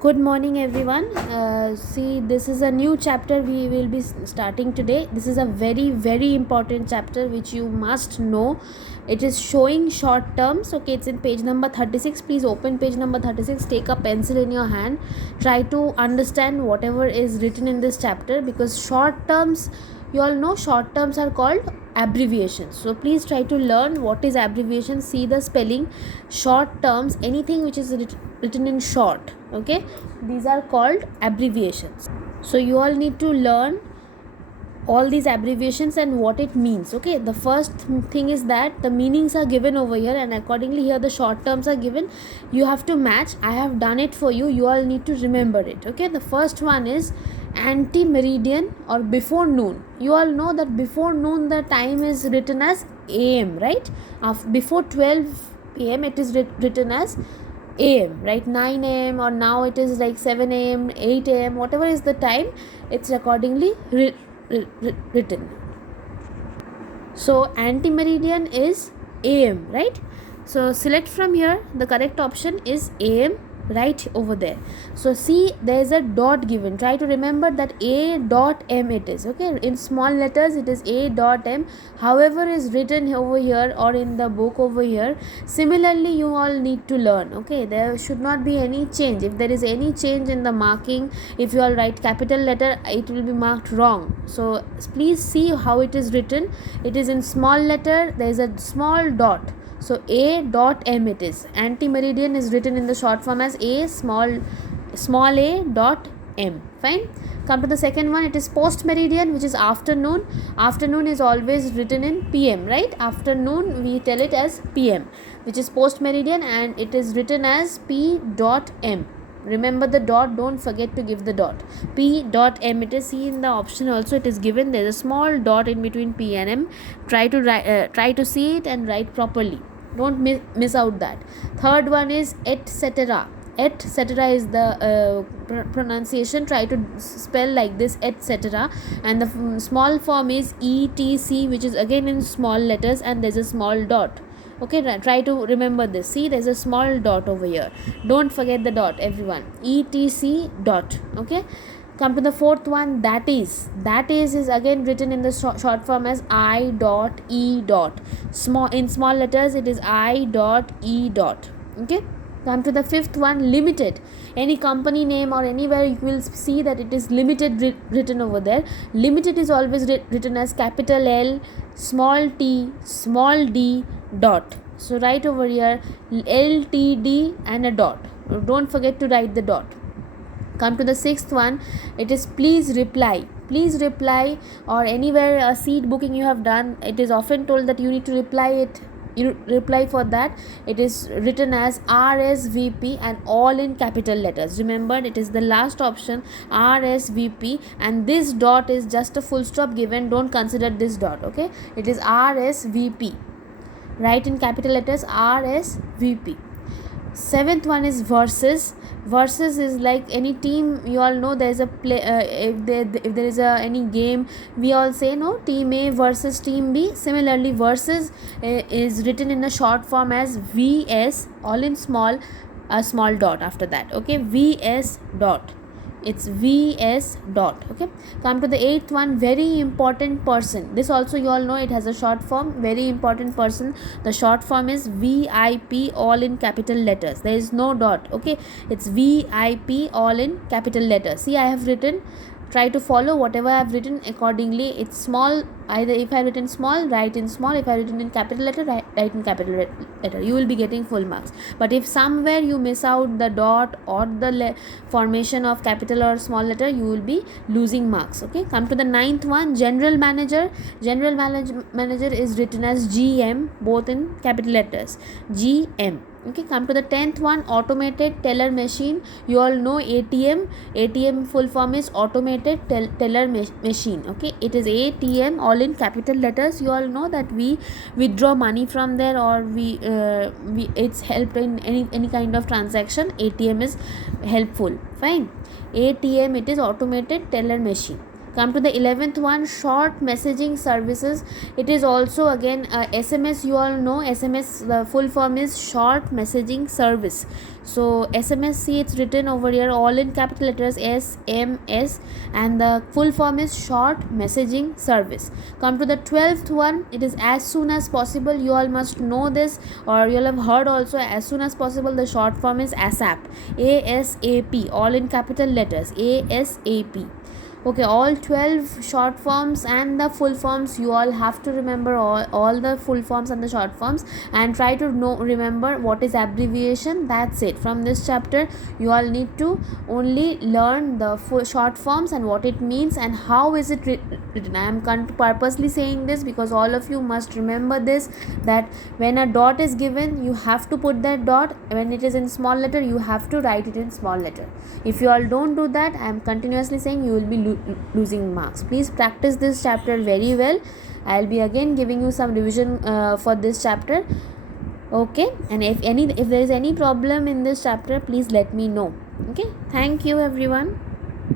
Good morning, everyone. See, this is a new chapter we will be starting today. This is a very, very important chapter which you must know. It is showing short terms. Okay, it's in page number 36. Please open page number 36. Take a pencil in your hand. Try to understand whatever is written in this chapter, because short terms, you all know short terms are called abbreviations. So please try to learn what is abbreviation. See the spelling. Short terms, anything which is written in short, okay, these are called abbreviations. So you all need to learn all these abbreviations and what it means. Okay, the first thing is that the meanings are given over here, and accordingly here the short terms are given. You have to match. I have done it for you. You all need to remember it. Okay, the first one is anti-meridian or before noon. You all know that before noon the time is written as am, right? Before 12 pm it is written as am, right? 9 am, or now it is like 7 am, 8 am, whatever is the time, it's accordingly written. So anti-meridian is am, right? So select from here, the correct option is am, right over there. So see, there is a dot given. Try to remember that a dot m it is. Okay, in small letters it is a dot m, however is written over here or in the book over here. Similarly you all need to learn. Okay, there should not be any change. If there is any change in the marking, if you all write capital letter, it will be marked wrong. So please see how it is written. It is in small letter, there is a small dot. So a dot m it is. Anti-meridian is written in the short form as a small a dot m. Fine. Come to the second one. It is post-meridian, which is afternoon. Afternoon is always written in pm, right? Afternoon we tell it as pm, which is post-meridian, and it is written as p dot m. Remember the dot, don't forget to give the dot. P dot m it is. See in the option also it is given. There is a small dot in between p and m. Try to see it and write properly. Don't miss out that. Third one is etc. Etc is the pronunciation. Try to spell like this, etc. And the small form is etc, which is again in small letters, and there's a small dot. Okay, try to remember this. See, there's a small dot over here. Don't forget the dot, everyone. etc dot. Okay, come to the fourth one. That is again written in the short form as I dot e dot. In small letters it is I dot e dot. Okay, come to the fifth one. Limited. Any company name or anywhere you will see that it is limited written over there. Limited is always written as capital L, small t, small d, dot. So write over here LTD and a dot. Don't forget to write the dot. Come to the sixth one. It is please reply. Please reply, or anywhere a seat booking you have done, it is often told that you need to reply it. You reply for that. It is written as RSVP and all in capital letters. Remember, it is the last option, RSVP, and this dot is just a full stop given. Don't consider this dot. Okay, it is RSVP. Write in capital letters RSVP. Seventh one is versus. Versus is like any team. You all know there is a play. If there is any game, we all say no, team A versus team B. Similarly, versus is written in a short form as VS, all in small, a small dot after that. Okay, VS dot. It's VS dot. Okay, come to the eighth one. Very important person. This also you all know it has a short form. Very important person. The short form is VIP, all in capital letters. There is no dot. Okay, it's VIP, all in capital letters. See, I have written. Try to follow whatever I have written accordingly. It's small. Either if I have written small, write in small. If I have written in capital letter, write in capital letter. You will be getting full marks. But if somewhere you miss out the dot or the formation of capital or small letter, you will be losing marks. Okay. Come to the ninth one. General manager. General manager is written as GM, both in capital letters. GM. Okay, come to the 10th one. Automated teller machine. You all know ATM full form is automated teller machine. Okay, it is ATM, all in capital letters. You all know that we withdraw money from there, or we it's helped in any kind of transaction. ATM is helpful. Fine. ATM, it is automated teller machine. Come to the 11th one, short messaging services. It is also again SMS. You all know SMS, the full form is short messaging service. So SMS, see, it's written over here all in capital letters, SMS, and the full form is short messaging service. Come to the 12th one, it is as soon as possible. You all must know this, or you'll have heard also, as soon as possible. The short form is ASAP, ASAP, all in capital letters, ASAP. Okay, all 12 short forms and the full forms, you all have to remember all the full forms and the short forms, and try to remember what is abbreviation. That's it. From this chapter you all need to only learn the full short forms and what it means and how is it written. I am purposely saying this because all of you must remember this, that when a dot is given, you have to put that dot. When it is in small letter, you have to write it in small letter. If you all don't do that, I am continuously saying you will be losing marks. Please practice this chapter very well. I'll be again giving you some revision for this chapter. Okay, and if there is any problem in this chapter, please let me know. Okay, thank you everyone.